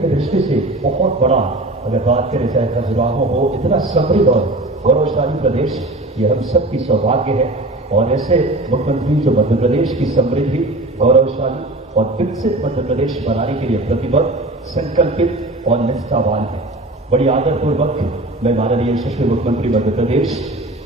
के दृष्टि से बहुत बड़ा अगर बात करें चाहे खजुराहो हो, इतना समृद्ध और गौरवशाली प्रदेश, ये हम सबकी सौभाग्य है। और ऐसे मुख्यमंत्री जो मध्य प्रदेश की समृद्धि, गौरवशाली और विकसित मध्य प्रदेश बनाने के लिए प्रतिबद्ध, संकल्पित और निष्ठावान है। बड़ी आदरपूर्वक मैं माननीय यशस्वी मुख्यमंत्री मध्य प्रदेश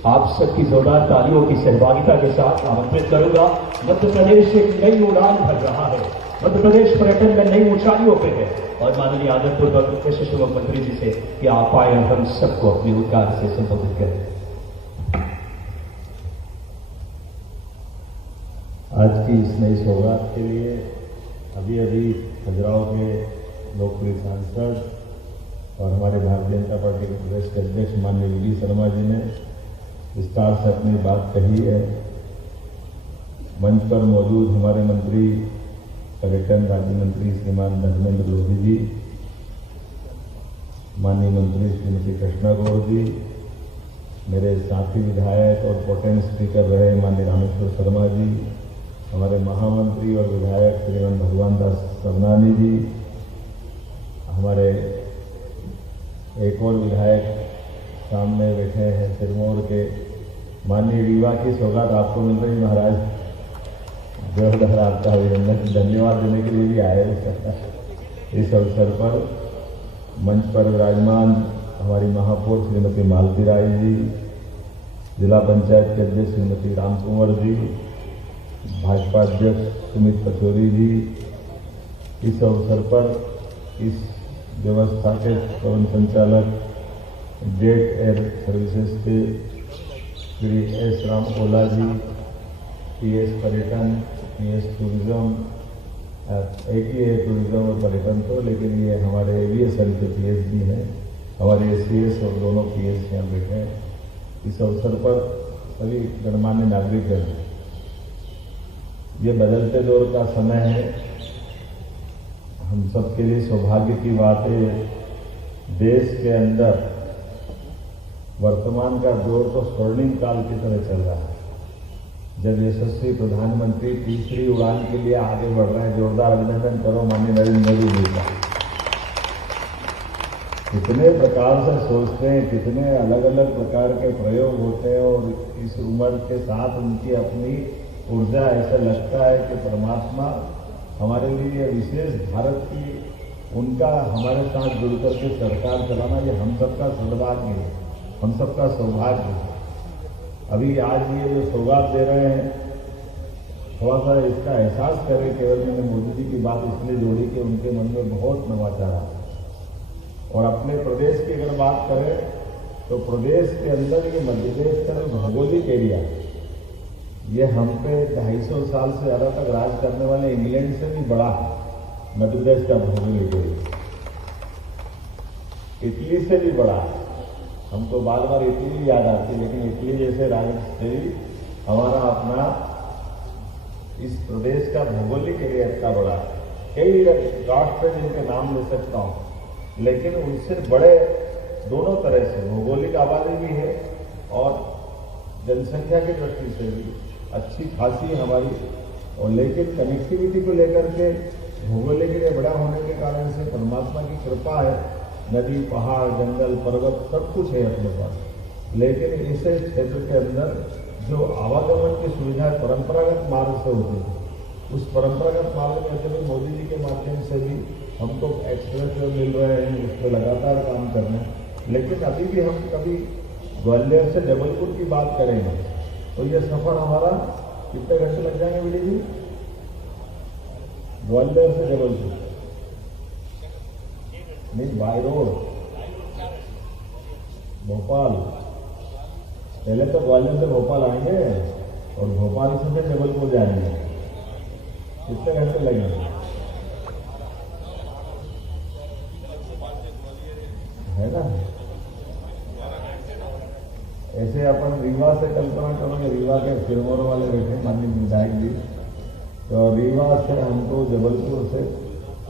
आप सबकी जोरदार तालियों की सहभागिता के साथ आमंत्रित करूंगा। मध्य प्रदेश एक नई उड़ान भर रहा है, मध्य प्रदेश पर्यटन में नई ऊंचाइयों पे है और माननीय आदरपूर्वक यशस्वी मुख्यमंत्री जी से कि आप आए और हम सबको अपने उद्गार से संबोधित करें। आज की इस नई सौगात के लिए अभी अभी खजुराहो के लोकप्रिय सांसद और हमारे भारतीय जनता पार्टी के प्रदेश के अध्यक्ष माननीय वी शर्मा जी ने विस्तार से अपनी बात कही है। मंच पर मौजूद हमारे मंत्री पर्यटन राज्य मंत्री श्रीमान धर्मेंद्र लोधी जी, माननीय मंत्री श्रीमती कृष्णा गौर जी, मेरे साथी विधायक और पोटेंट स्पीकर रहे माननीय रामेश्वर शर्मा जी, हमारे महामंत्री और विधायक श्रीमान भगवान दास सरनानी जी, हमारे एक और विधायक सामने बैठे हैं सिरमौर के माननीय रीवा की सौगात आपको मिल रही महाराज, जोरदार आपका अभिनंदन, धन्यवाद देने के लिए भी आए। इस अवसर पर मंच पर विराजमान हमारी महापौर श्रीमती मालती राय जी, जिला पंचायत के अध्यक्ष श्रीमती राम कुंवर जी, भाजपा अध्यक्ष सुमित पचौरी जी, इस अवसर पर इस व्यवस्था के पवन संचालक जेट एयर सर्विसेज के श्री एस राम ओला जी, पीएस पर्यटन, पीएस टूरिज्म, एक ही है टूरिज्म और पर्यटन तो, लेकिन ये हमारे एविएशन के पीएस भी हैं, हमारे एसीएस और दोनों पीएस यहाँ बैठे हैं। इस अवसर पर सभी गणमान्य नागरिक हैं। ये बदलते दौर का समय है, हम सबके लिए सौभाग्य की बात है। देश के अंदर वर्तमान का दौर तो स्वर्णिम काल की तरह चल रहा है, जब यशस्वी प्रधानमंत्री तीसरी उड़ान के लिए आगे बढ़ रहे हैं। जोरदार अभिनंदन करो माननीय नरेंद्र मोदी जी का। कितने प्रकार से सोचते हैं, कितने अलग अलग प्रकार के प्रयोग होते हैं और इस उम्र के साथ उनकी अपनी ऊर्जा, ऐसा लगता है कि परमात्मा हमारे लिए विशेष भारत की उनका हमारे साथ जुड़कर के सरकार चलाना, ये हम सबका सौभाग्य है, हम सबका सौभाग्य है। अभी आज ये जो सौगात दे रहे हैं, थोड़ा सा इसका एहसास करें। केवल मैंने मोदी जी की बात इसलिए जोड़ी कि उनके मन में बहुत नवाचार है। और अपने प्रदेश की अगर बात करें तो प्रदेश के अंदर ये मध्य प्रदेश का भौगोलिक एरिया, ये हम पे 250 साल से ज़्यादा तक राज करने वाले इंग्लैंड से भी बड़ा है मध्य प्रदेश का भौगोलिक एरिया, इटली से भी बड़ा है। हमको बार बार इटली याद आती है, लेकिन इटली जैसे राज्य से हमारा अपना इस प्रदेश का भौगोलिक एरिया इतना बड़ा है। कई राष्ट्र जिनके नाम ले सकता हूं, लेकिन उनसे बड़े दोनों तरह से भौगोलिक आबादी भी है और जनसंख्या की दृष्टि से भी अच्छी खासी हमारी, और लेकिन कनेक्टिविटी को लेकर के भौगोलिक एरिया बड़ा होने के कारण से परमात्मा की कृपा है, नदी, पहाड़, जंगल, पर्वत सब कुछ है अपने पास। लेकिन इस क्षेत्र के अंदर जो आवागमन की सुविधा परंपरागत मार्ग से होती है, उस परंपरागत मार्ग में जब मोदी जी के माध्यम से भी हमको एक्सप्रेस वे मिल रहे हैं, उस पर लगातार काम करना है। लेकिन अभी भी हम कभी ग्वालियर से जबलपुर की बात करेंगे तो ये सफर हमारा कितने घंटे लग जाएंगे विडी जी? ग्वालियर से जबलपुर नहीं, बाय रोड भोपाल, पहले तो ग्वालियर से भोपाल आएंगे और भोपाल से फिर जबलपुर जाएंगे। कितने घंटे लगेंगे? है ना? ऐसे अपन रीवा से कल्पना करोगे, रीवा के सिरमौर वाले बैठे माननीय विधायक जी, तो रीवा से हमको जबलपुर से,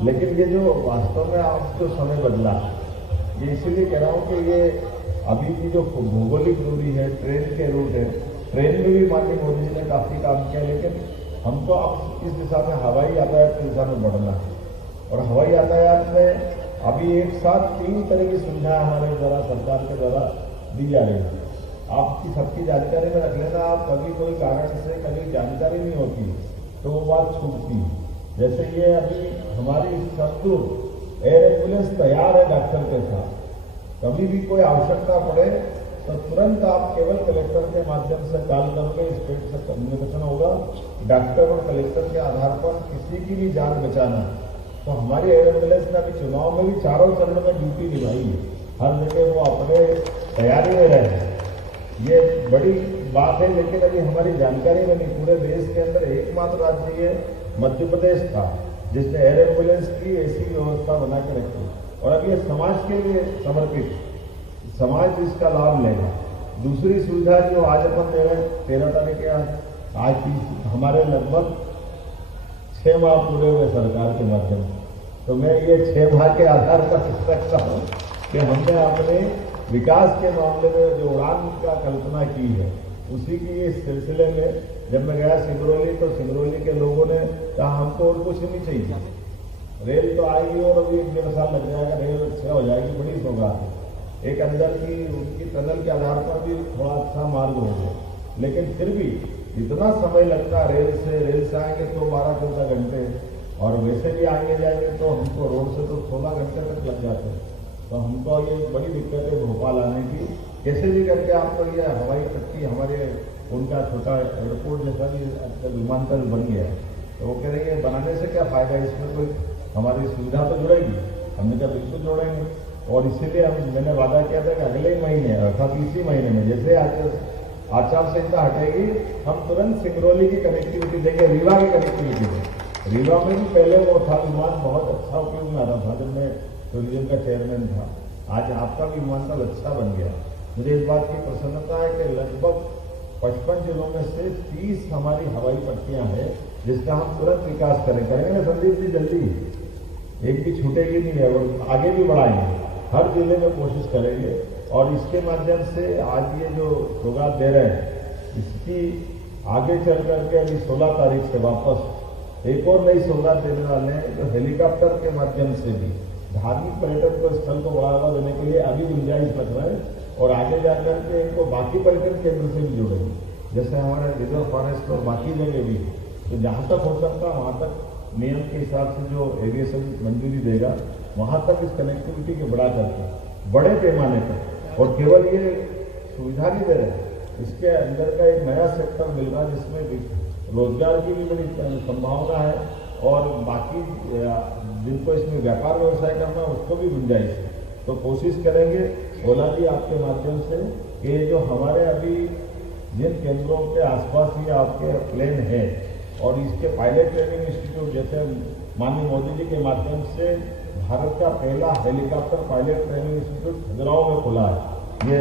लेकिन ये जो वास्तव में आप जो समय बदला, ये इसीलिए कह रहा हूं कि ये अभी की जो भौगोलिक दूरी है, ट्रेन के रूट है, ट्रेन में भी माननीय मोदी जी ने काफी काम किया, लेकिन हमको अब इस दिशा में हवाई यातायात की दिशा में बढ़ना है। और हवाई यातायात में अभी एक साथ 3 तरह की सुविधा हमारे द्वारा सरकार के द्वारा दी जा रही है। आपकी सबकी जानकारी में रख लेना। आप कभी कोई कारण से कभी जानकारी नहीं होती तो वो बात छूटती है। जैसे ये अभी हमारी सब एयर एम्बुलेंस तैयार है डॉक्टर के साथ, कभी भी कोई आवश्यकता पड़े तो तुरंत आप केवल कलेक्टर के माध्यम से कॉल करके स्टेट से कम्युनिकेशन होगा। डॉक्टर और कलेक्टर के आधार पर किसी की भी जान बचाना। तो हमारी एयर एम्बुलेंस ने अभी चुनाव में भी चारों चरण में ड्यूटी निभाई है। हर जगह वो अपने तैयारी में रहे हैं। ये बड़ी बात है, लेकिन अभी हमारी जानकारी में नहीं। पूरे देश के अंदर एकमात्र राज्य ये मध्य प्रदेश था जिसने एयर एम्बुलेंस की ऐसी व्यवस्था बना के रखी, और अब ये समाज के लिए समर्पित, समाज इसका लाभ लेगा। दूसरी सुविधा जो आज अपन दे रहे हैं 13 तारीख के आज हमारे लगभग 6 माह पूरे हुए सरकार के माध्यम से। तो मैं ये 6 माह के आधार पर कह सकता हूँ कि हमने अपने विकास के मामले में जो उड़ान का कल्पना की है उसी की इस सिलसिले में जब मैं गया सिंगरौली तो सिंगरौली के लोगों ने कहा हमको और कुछ नहीं चाहिए, रेल तो आएगी और अभी 1-1.5 साल लग जाएगा, रेल अच्छा हो जाएगी, बड़ी सौगात है। एक अंदर की उनकी टनल के आधार पर भी थोड़ा अच्छा मार्ग हो गया, लेकिन फिर भी इतना समय लगता है रेल से आएंगे तो 12-14 घंटे, और वैसे भी आगे जाएंगे तो हमको रोड से तो 16 घंटे तक लग जाते हैं। तो हमको ये बड़ी दिक्कत है भोपाल आने की। कैसे भी करके आपको ये हवाई पट्टी हमारे उनका छोटा एयरपोर्ट जैसा भी विमानतल बन गया है, तो वो कह रही है बनाने से क्या फायदा है, इसमें कोई हमारी सुविधा तो जुड़ेगी। हमने कहा बिल्कुल जोड़ेंगे, और इसीलिए मैंने वादा किया था कि अगले महीने अर्थात इसी महीने में जैसे आचार संहिता हटेगी हम तुरंत सिंगरौली की कनेक्टिविटी देंगे, रीवा की कनेक्टिविटी देंगे। रीवा में भी पहले वो था विमान बहुत अच्छा उपयोग में आ रहा था जब मैं टूरिज्म का चेयरमैन था। आज आपका भी विमानतल अच्छा बन गया। मुझे इस बात की प्रसन्नता है कि लगभग 55 जिलों में से 30 हमारी हवाई पट्टियां हैं जिसका हम तुरंत विकास करेंगे ना संदीप जी, जल्दी एक भी छूटेगी नहीं है, और आगे भी बढ़ाएंगे, हर जिले में कोशिश करेंगे। और इसके माध्यम से आज ये जो सौगात दे रहे हैं इसकी आगे चल करके अभी 16 तारीख से वापस एक और नई सौगात देने वाले हैं, जो हेलीकॉप्टर के माध्यम से भी धार्मिक पर्यटन को स्थल को बढ़ावा देने के लिए अभी गुंजाइश रख रहे हैं, और आगे जाकर के इनको बाकी पर्यटन केंद्र से भी जोड़ेंगे, जैसे हमारे रिजर्व फॉरेस्ट और बाकी जगह भी। तो जहाँ तक हो सकता है वहाँ तक नियम के हिसाब से जो एविएशन मंजूरी देगा वहाँ तक इस कनेक्टिविटी को बढ़ा करके बड़े पैमाने पर, और केवल ये सुविधा नहीं दे रहे, इसके अंदर का एक नया सेक्टर मिल रहा है जिसमें रोजगार की भी बड़ी संभावना है, और बाकी जिनको इसमें व्यापार व्यवसाय करना है उसको भी गुंजाइश है। तो कोशिश करेंगे ओला जी आपके माध्यम से कि जो हमारे अभी जिन केंद्रों के आसपास ही आपके प्लेन है, और इसके पायलट ट्रेनिंग इंस्टीट्यूट जैसे माननीय मोदी जी के माध्यम से भारत का पहला helicopter pilot training institute Khajuraho में खुला है, ये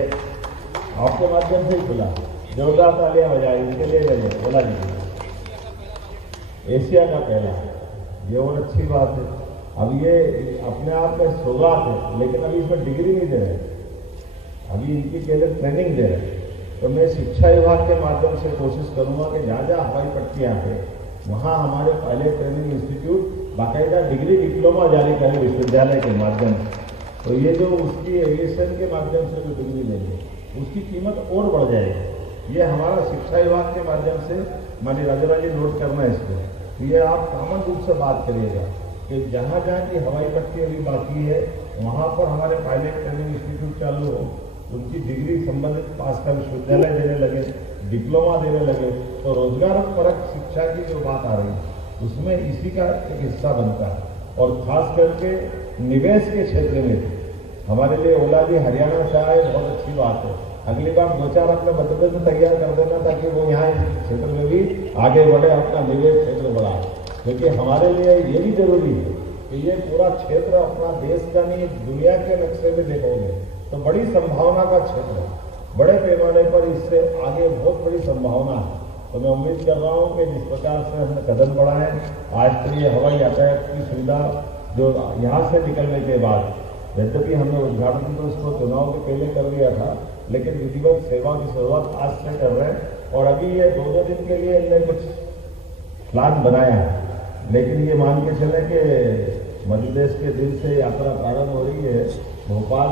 आपके माध्यम से ही खुला है। जोरदार तालियां बजाई इनके लिए गए ओला जी, एशिया का पहला है, ये और अच्छी बात है। अब ये अपने आप में सौगात है, लेकिन अभी इसमें डिग्री नहीं दे रहे, अभी इनकी केवल ट्रेनिंग दे रहे। तो मैं शिक्षा विभाग के माध्यम से कोशिश करूंगा कि जहाँ जहाँ हवाई पट्टियाँ हैं वहाँ हमारे पायलट ट्रेनिंग इंस्टीट्यूट बाकायदा डिग्री डिप्लोमा जारी करें विश्वविद्यालय के माध्यम से। तो ये जो उसकी एविएशन के माध्यम से जो डिग्री लेंगे उसकी कीमत और बढ़ जाएगी। ये हमारा शिक्षा विभाग के माध्यम से माननीय राजा जी नोट करना है इसको। तो ये आप कॉमन रूप से बात करिएगा कि जहाँ जहाँ की हवाई पट्टी अभी बाकी है वहाँ पर हमारे पायलट ट्रेनिंग इंस्टीट्यूट चालू हो, उनकी डिग्री संबंधित पास का विश्वविद्यालय देने लगे, डिप्लोमा देने लगे, तो रोजगार परक शिक्षा की जो बात आ रही है उसमें इसी का एक हिस्सा बनता है। और खास करके निवेश के क्षेत्र में हमारे लिए ओला जी हरियाणा से आए, बहुत अच्छी बात है। अगली बार 2-4 अपने मध्य प्रदेश में तैयार कर देना ताकि वो यहाँ इस क्षेत्र में भी आगे बढ़े, अपना निवेश क्षेत्र बढ़ाए। क्योंकि हमारे लिए ये भी जरूरी है कि ये पूरा क्षेत्र अपना देश का नहीं दुनिया के नक्शे में देखोगे तो बड़ी संभावना का क्षेत्र है, बड़े पैमाने पर इससे आगे बहुत बड़ी संभावना है। तो मैं उम्मीद कर रहा हूँ कि जिस प्रकार से हमने कदम बढ़ाए, आज तो ये हवाई यातायात की सुविधा जो यहाँ से निकलने के बाद, यद्यपि हमने उद्घाटन तो इसको चुनाव के पहले कर दिया था, लेकिन विधिवत सेवा की शुरुआत आज से कर रहे हैं। और अभी ये 2-2 दिन के लिए इनने कुछ प्लान बनाया है, लेकिन ये मान के चले कि मध्य प्रदेश के दिल से यात्रा प्रारंभ हो रही है। भोपाल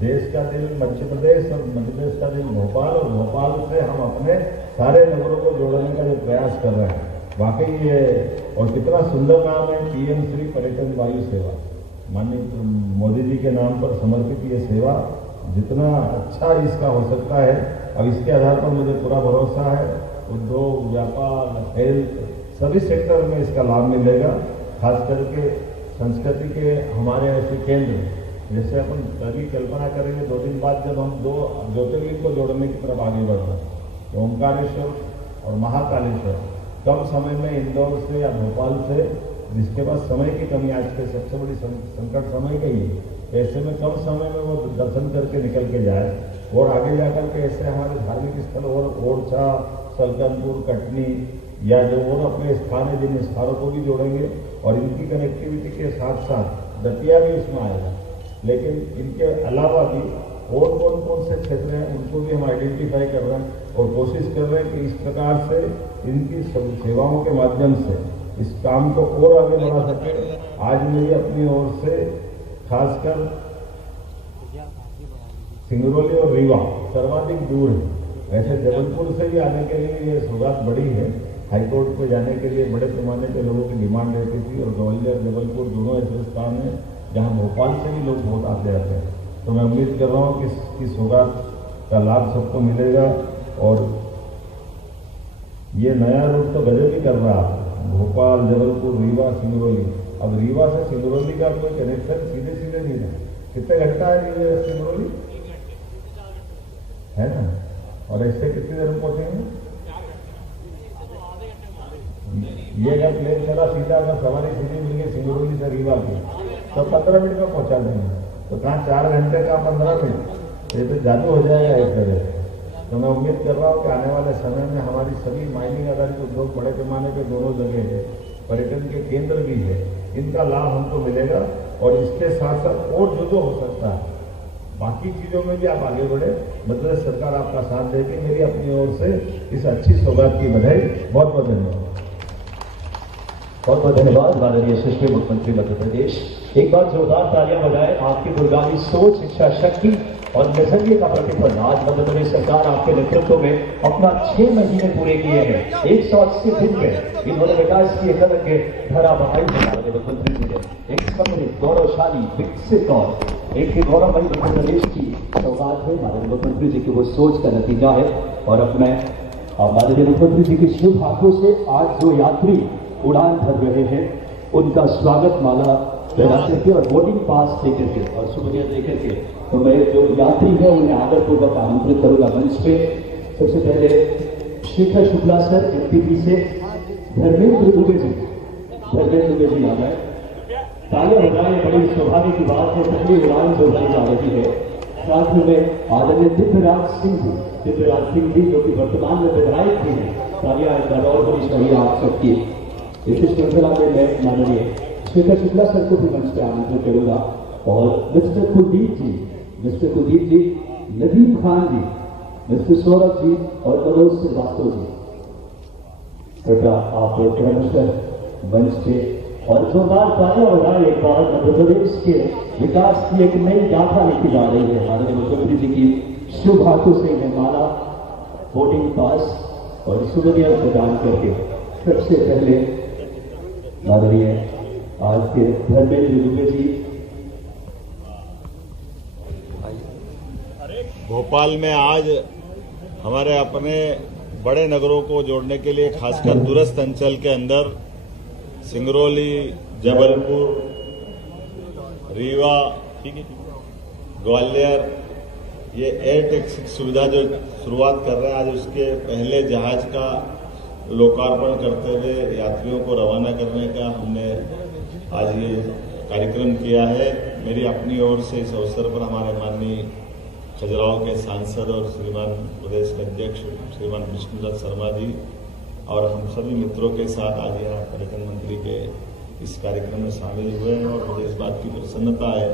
देश का दिल मध्य प्रदेश और मध्य प्रदेश का दिल भोपाल, और भोपाल से हम अपने सारे नगरों को जोड़ने का जो प्रयास कर रहे हैं, वाकई ये और कितना सुंदर नाम है पीएम श्री पर्यटन वायु सेवा। माननीय मोदी जी के नाम पर समर्पित ये सेवा, जितना अच्छा इसका हो सकता है, अब इसके आधार पर मुझे पूरा भरोसा है उद्योग, व्यापार, हेल्थ सभी सेक्टर में इसका लाभ मिलेगा। खास करके संस्कृति के हमारे ऐसे केंद्र, जैसे अपन कभी कल्पना करेंगे 2 दिन बाद जब हम 2 ज्योतिर्लिंग को जोड़ने की तरफ आगे बढ़ रहे हैं, तो ओंकारेश्वर और महाकालेश्वर कम समय में इंदौर से या भोपाल से, जिसके पास समय की कमी आज के सबसे बड़ी संकट समय का ही है, ऐसे में कम समय में वो दर्शन करके निकल के जाए और आगे जाकर के ऐसे हमारे धार्मिक स्थल और ओरछा, सलकनपुर, कटनी या जो और अपने स्थान है जिन स्थानों को भी जोड़ेंगे और इनकी कनेक्टिविटी के साथ साथ दतिया भी उसमें आएगा। लेकिन इनके अलावा भी और कौन से क्षेत्र हैं उनको भी हम आइडेंटिफाई कर रहे हैं और कोशिश कर रहे हैं कि इस प्रकार से इनकी सेवाओं के माध्यम से इस काम को और आगे बढ़ा सके। आज मेरी अपनी ओर से खासकर सिंगरौली और रीवा सर्वाधिक दूर है, वैसे जबलपुर से भी आने के लिए ये सौगात बड़ी है। हाईकोर्ट पे जाने के लिए बड़े पैमाने पे लोगों की डिमांड रहती थी और ग्वालियर जबलपुर दोनों ऐसे स्थान हैं जहां भोपाल से भी लोग बहुत आते जाते हैं। तो मैं उम्मीद कर रहा हूं कि इसकी सौगात का लाभ सबको मिलेगा और ये नया रूट तो गजब ही कर रहा है। भोपाल, जबलपुर, रीवा, सिंगरौली। अब रीवा से सिंगरौली का कोई कनेक्शन सीधे नहीं है। कितने घंटा है रीवा सिंगरौली है ना, और ऐसे कितनी देर में पहुंचेंगे? ये अगर प्लेन चला सीधा, अगर सवारी सीधी मिल गई सिंगरौली से रीवा की तो 15 मिनट में पहुंचा देंगे। तो कहाँ 4 घंटे का 15 मिनट, ये तो जादू हो जाएगा एक तरह से। तो मैं उम्मीद कर रहा हूँ कि आने वाले समय में हमारी सभी माइनिंग आधारित उद्योग बड़े पैमाने पे दोनों जगह है, पर्यटन के केंद्र भी है, इनका लाभ हमको मिलेगा। और इसके साथ साथ और जो हो सकता है बाकी चीजों में भी आप आगे बढ़े, मतलब सरकार आपका साथ देगी। मेरी अपनी ओर से इस अच्छी सौगात की बधाई। बहुत बहुत धन्यवाद। बहुत बहुत धन्यवाद माननीय सुश्री मुख्यमंत्री मध्य प्रदेश। एक बार जोरदार तालियां बजाएं। आपकी दूरगामी सोच, इच्छा शक्ति और नजरिए का प्रतिफल आज मध्य प्रदेश सरकार आपके नेतृत्व में अपना 6 महीने पूरे किए हैं। 180 दिन में इन्होंने विकास की कदम के धरा बहाई माननीय मुख्यमंत्री जी ने एक सम्मिलित, गौरवशाली, विकसित और एक गौरवमयी मध्य प्रदेश की सौगात है। माननीय मुख्यमंत्री जी की वो सोच का नतीजा है। और अब मैं माननीय मुख्यमंत्री जी के शुभ हाथों से आज जो यात्री उड़ान भर रहे हैं उनका स्वागत माला लगा करके और बोर्डिंग पास लेकर के और सुविधा देकर के, तो मैं जो यात्री है उन्हें आदरपूर्वक आमंत्रित करूंगा मंच पे। सबसे पहले शेखर शुक्ला सर एमपीपी से, धर्मेंद्र दुबे जी आ गए। तालियां बजाएं, बड़ी सौभाग्य की बात है। पहली उड़ान जो भरी जा रही है, साथ में आदरणीय दिव्यराज सिंह जी जो कि वर्तमान में विधायक भी हैं। तालियां एक बार और होनी चाहिए आप सबकी। इस श्रृंखला में मैं माननीय शेखर शुक्ला सर को भी मंच पर आमंत्रित करूंगा और मिस्टर कुलदीप जी, नदीम खान जी, मिस्टर सौरभ जी और मनोज श्रीवास्तव जी, कृपया आप क्रमशः मंच पे और जोरदार तालियां बजाएं। एक बार मध्य प्रदेश के विकास की एक नई गाथा लिखी जा रही है। माननीय मुख्यमंत्री जी की शुभ हाथों से इन्हें माला, बोर्डिंग पास और सुविधा प्रदान करके सबसे पहले माननीय आज के धर्मेंद्र दुबे जी। भोपाल में आज हमारे अपने बड़े नगरों को जोड़ने के लिए खासकर दूरस्थ अंचल के अंदर सिंगरौली, जबलपुर, रीवा, ग्वालियर, ये एयर टैक्सी सुविधा जो शुरुआत कर रहे हैं, आज उसके पहले जहाज का लोकार्पण करते हुए यात्रियों को रवाना करने का हमने आज ये कार्यक्रम किया है। मेरी अपनी ओर से इस अवसर पर हमारे माननीय खजुराहो के सांसद और श्रीमान प्रदेश के अध्यक्ष श्रीमान विष्णुदत्त शर्मा जी और हम सभी मित्रों के साथ आज यहाँ पर्यटन मंत्री के इस कार्यक्रम में शामिल हुए हैं। और मुझे इस बात की प्रसन्नता है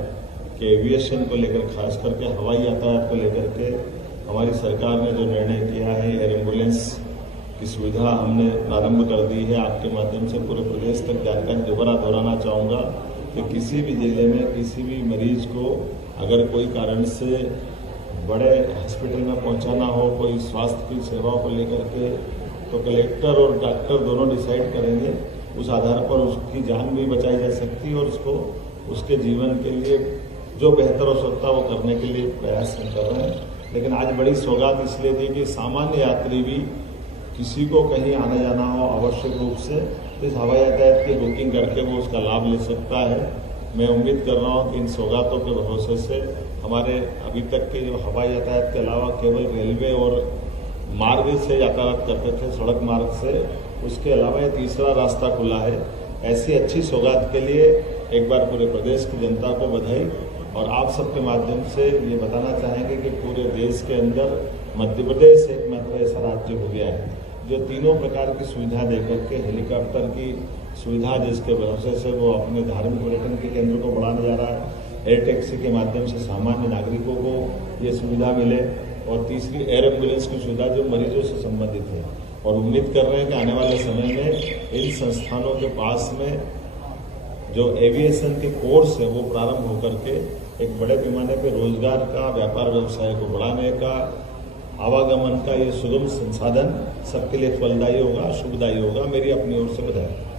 कि एविएशन को लेकर, खास करके हवाई यातायात को लेकर के हमारी सरकार ने जो निर्णय किया है, एयर एम्बुलेंस की सुविधा हमने प्रारंभ कर दी है। आपके माध्यम से पूरे प्रदेश तक जानकारी दोबारा दोहराना चाहूँगा कि किसी भी जिले में किसी भी मरीज को अगर कोई कारण से बड़े हॉस्पिटल में पहुंचाना हो, कोई स्वास्थ्य की सेवाओं को लेकर के, तो कलेक्टर और डॉक्टर दोनों डिसाइड करेंगे। उस आधार पर उसकी जान भी बचाई जा सकती है और उसको उसके जीवन के लिए जो बेहतर हो सकता है वो करने के लिए प्रयास कर रहे हैं। लेकिन आज बड़ी सौगात इसलिए दी कि सामान्य यात्री भी किसी को कहीं आना जाना हो आवश्यक रूप से तो इस हवाई यातायात की बुकिंग करके वो उसका लाभ ले सकता है। मैं उम्मीद कर रहा हूँ कि इन सौगातों के भरोसे से हमारे अभी तक के जो हवाई यातायात के अलावा केवल रेलवे और मार्ग से यातायात करते थे, सड़क मार्ग से, उसके अलावा ये तीसरा रास्ता खुला है। ऐसी अच्छी सौगात के लिए एक बार पूरे प्रदेश की जनता को बधाई। और आप सबके माध्यम से ये बताना चाहेंगे कि पूरे देश के अंदर मध्य प्रदेश एकमात्र ऐसा राज्य हो गया है जो तीनों प्रकार की सुविधा देकर के हेलीकॉप्टर की सुविधा जिसके भरोसे से वो अपने धार्मिक पर्यटन के केंद्र को बढ़ाने जा रहा है, एयर टैक्सी के माध्यम से सामान्य नागरिकों को ये सुविधा मिले, और तीसरी एयर एम्बुलेंस की सुविधा जो मरीजों से संबंधित है। और उम्मीद कर रहे हैं कि आने वाले समय में इन संस्थानों के पास में जो एविएशन के कोर्स है वो प्रारंभ होकर के एक बड़े पैमाने पे रोजगार का, व्यापार व्यवसाय को बढ़ाने का, आवागमन का ये सुगम संसाधन सबके लिए फलदायी होगा, शुभदायी होगा। मेरी अपनी ओर से बधाई।